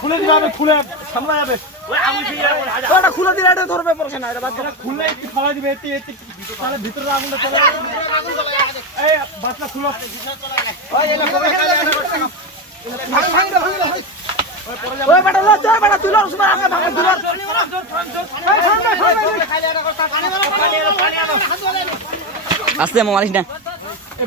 খুলে দিবে খুলে সামনে যাবে। ওটা খুলে দিলে এটা ধরবে পড়ছে না এটা বাদ। খুলে একটু খাওয়াই দিবে এতে এতে তাহলে ভিতরে আগুনটা চলে এই বাসটা খুলো। ওই বেটা লো চল বেটা তুলো উসমান আগে ভাঙে তুলো আসতে মারিস না। এই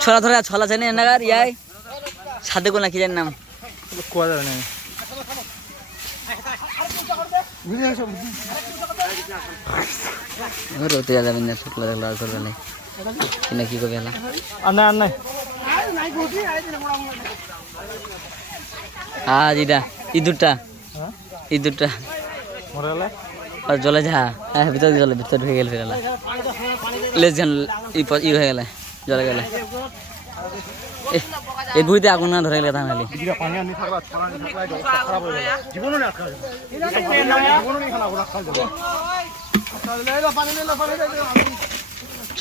ছলা ধরে ছলা জানি এনাগার ইয়াই। সাদে কোনা কি জানি নাম? কোয়া যাবে না রোতে যাবেন না শুক্লা দেখলা করবে না কিনা কি নাই আর নাই আজ এটা ইঁদুরটা হ্যাঁ? ইঁদুরটা আর জলে যা হ্যাঁ ভিতরে জলে ভিতরে ঢুকে গেল ফেরালা লেজ যেন ই হয়ে গেলে জলে গেলে এই বুড়িতে আগুন না ধরে গেলে আনি আনি হয়ে জীবনও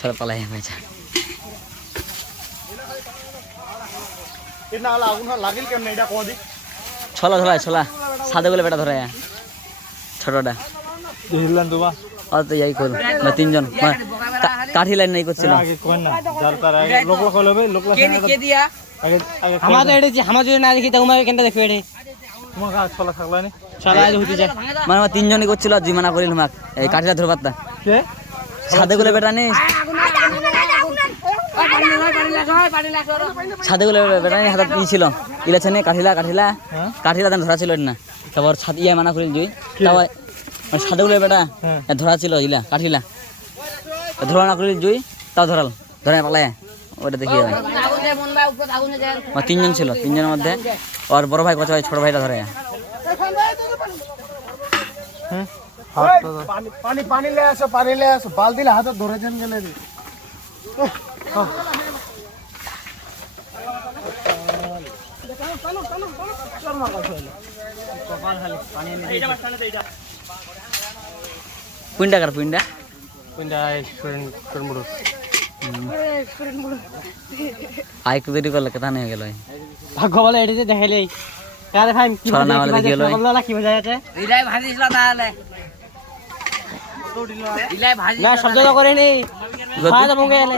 না। নি ছড়া পালাই না কো দি। ছলা ধরা ছলা। সাদে গুলো বেটা ধরে ছোটটা। দিলেন তো বা। আর তো ইয়াই করু না তিনজন। কাঠি লাইন নাই করছিল আগে কোন না যার তার আগে লোক লোক হলে লোক লোক দিয়া আগে আগে আমাদের এটা যে আমার যদি না দেখি তো তোমার কেনটা দেখবে এটা তোমার কাজ চলা থাকলা নি? চলা হতে যায়। মানে তিনজনই করছিল জিমানা করিল মাক এই কাঠিটা ধরে পারতা কে? সাদে গুলো বেটা নেই সাদে গুলো বেটা নেই হাতে ই ছিল। ইলেছে নে কাঠিলা কাঠিলা। হ্যাঁ। কাঠিলা দেন ধরা ছিল না। তারপর ছাদ ইয়া মানা করিল জুই। তাও মানে সাদে গুলো বেটা হ্যাঁ ধরা ছিল ইলা কাঠিলা। ধরা না করিল জুই তাও ধরাল। ধরে পালায়। ওটা দেখি তিনজন ছিল তিনজনের মধ্যে। ওর বড় ভাই কত ভাই ছোট ভাইটা ধরে হ্যাঁ? পানি পানি পানি লে আসো পানি লে আসো। বালতি হাতে ধরে দেন গেলে রে। পুইন্ডা কার পুইন্ডা কোনটা স্টুডেন্ট স্টুডেন্ট বড়। আই কুদেরি করলে কেতা নিয়ে গেল ভাগ্য বলে এটা দেখাইলে কারে ভাই কি না বলে কি দেখি বাজে, হলো। বলল না কি বোঝা যাচ্ছে ইলাই ভাজিছিল তাহলে। ইলাই ভাজি না শব্দ করে নেই খাওয়া যাব গেলে।